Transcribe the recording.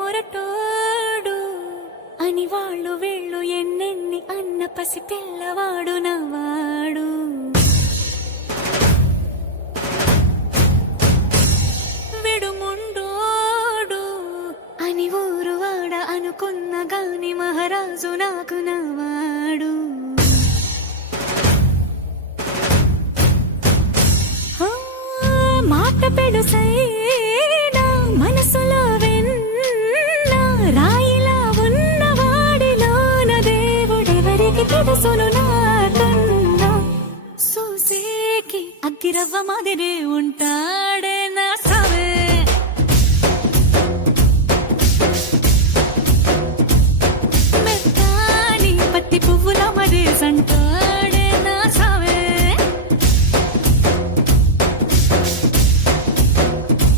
మొరటోడు అని వాళ్ళు వీళ్ళు ఎన్నెన్ని అన్న పసి పిల్లవాడు నవాడు. విడుముండోడు అని ఊరు వాడ అనుకున్న గాని మహారాజు నాకు నవాడు. మాట పెడుసైనా మనసులో వెన్న రాయిలా ఉన్నవాడిలోన దేవుడెవరికి తెలుసును నాకన్నా. సూసేకి అగ్గిరవ్వ మాదిరే ఉంటాడు.